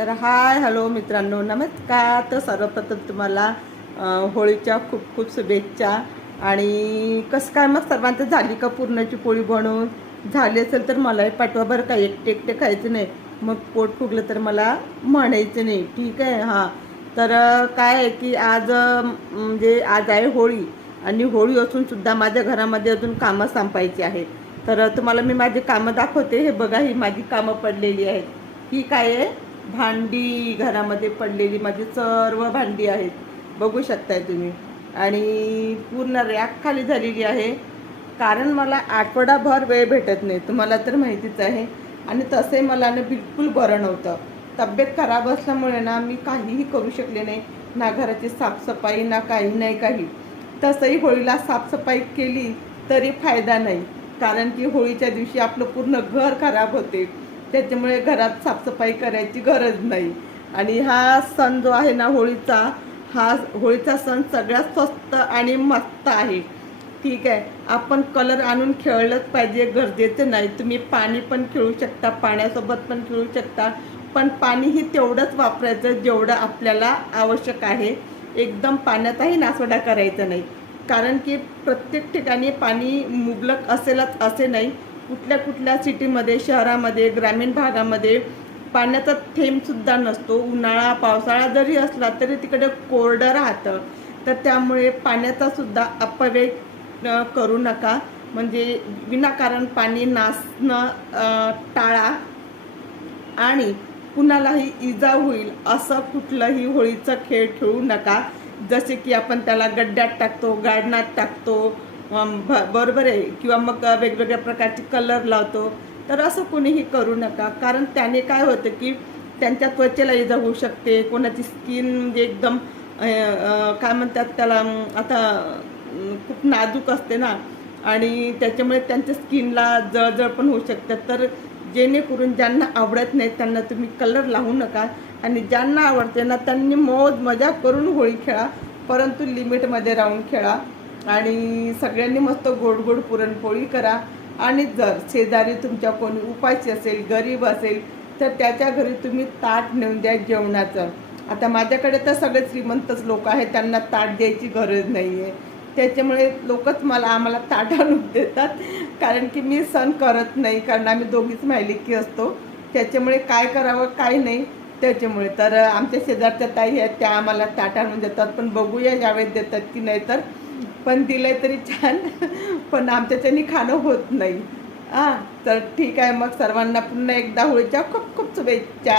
तर hi hello मित्रांनो, नमस्कार. तर सर्वप्रथम तुम्हाला होळीच्या खूप खूप शुभेच्छा. आणि कसं काय मग सर्वांचं झाली का पुरणाची पोळी बनवून? झाली असेल तर मलाही पाठवा बरं का. एकटे एकटे खायचं नाही, मग पोट फुगलं तर मला म्हणायचं नाही, ठीक आहे. हां, तर काय आहे की आज म्हणजे आज आहे होळी. आणि होळी असूनसुद्धा माझ्या घरामध्ये अजून कामं संपायची आहेत. तर तुम्हाला मी माझी कामं दाखवते. हे बघा, ही माझी कामं पडलेली आहेत. ही काय आहे? भांडी घरामध्ये पडलेली माझी सर्व भांडी आहेत, बघू शकताय तुम्ही. आणि पूर्ण रॅक खाली झालेली आहे, कारण मला आठवडाभर वेळ भेटत नाही, तुम्हाला तर माहितीच आहे. आणि तसे मला ना बिलकुल बरं नव्हतं. तब्येत खराब असल्यामुळे ना मी काहीही करू शकले नाही, ना घराची साफसफाई ना काही नाही काही. तसंही होळीला साफसफाई केली तरी फायदा नाही, कारण की होळीच्या दिवशी आपलं पूर्ण घर खराब होते. त्याच्यामुळे घरात साफसफाई करायची गरज नाही. आणि हा सण जो आहे ना होळीचा, हा होळीचा सण सगळ्यात स्वस्त आणि मस्त आहे, ठीक आहे. आपण कलर आणून खेळलंच पाहिजे, गरजेचं नाही. तुम्ही पाणी पण खेळू शकता, पाण्यासोबत पण खेळू शकता, पण पाणीही तेवढंच वापरायचं जेवढं आपल्याला आवश्यक आहे. एकदम पाण्याचाही नासवडा करायचा नाही, कारण की प्रत्येक ठिकाणी पाणी मुबलक असेलच असे नाही. कुठल्या कुठल्या सिटीमध्ये, शहरामध्ये, ग्रामीण भागामध्ये पाण्याचा थेंबसुद्धा नसतो. उन्हाळा पावसाळा जरी असला तरी तिकडे कोरडं राहतं. तर त्यामुळे पाण्याचासुद्धा अपव्यय करू नका. म्हणजे विनाकारण पाणी नासणं टाळा. आणि कुणालाही इजा होईल असं कुठलंही होळीचा खेळ खेळू नका. जसे की आपण त्याला गड्ड्यात टाकतो, गार्डनात टाकतो, बरोबर आहे, किंवा मग वेगवेगळ्या प्रकारचे कलर लावतो. तर असं कोणीही करू नका, कारण त्याने काय होतं की त्यांच्या त्वचेला इजा होऊ शकते. कोणाची स्किन म्हणजे एकदम काय म्हणतात त्याला, आता खूप नाजूक असते ना, आणि त्याच्यामुळे त्यांच्या स्किनला जळजळ पण होऊ शकतात. तर जेणेकरून ज्यांना आवडत नाही त्यांना तुम्ही कलर लावू नका, आणि ज्यांना आवडते ना त्यांनी मौज मजा करून होळी खेळा, परंतु लिमिटमध्ये राहून खेळा. आणि सगळ्यांनी मस्त गोड गोड पुरणपोळी करा. आणि जर शेजारी तुमच्या कोणी उपाशी असेल, गरीब असेल, तर त्याच्या घरी तुम्ही ताट नेऊन द्या जेवणाचं. आता माझ्याकडे तर सगळे श्रीमंतच लोक आहेत, त्यांना ताट द्यायची गरज नाही आहे. त्याच्यामुळे लोकच आम्हाला ताट आणून देतात, कारण की मी सण करत नाही, कारण आम्ही दोघीच मायलेकी असतो. त्याच्यामुळे काय करावं काय नाही, त्याच्यामुळे तर आमच्या शेजारच्या ताई आहेत, त्या आम्हाला ताट आणून देतात. पण बघूया यावेळेस देतात की नाही. तर पण दिलंय तरी छान, पण आमच्याच्यानी खाणं होत नाही. हां, तर ठीक आहे. मग सर्वांना पुन्हा एकदा होळीच्या खूप खूप शुभेच्छा.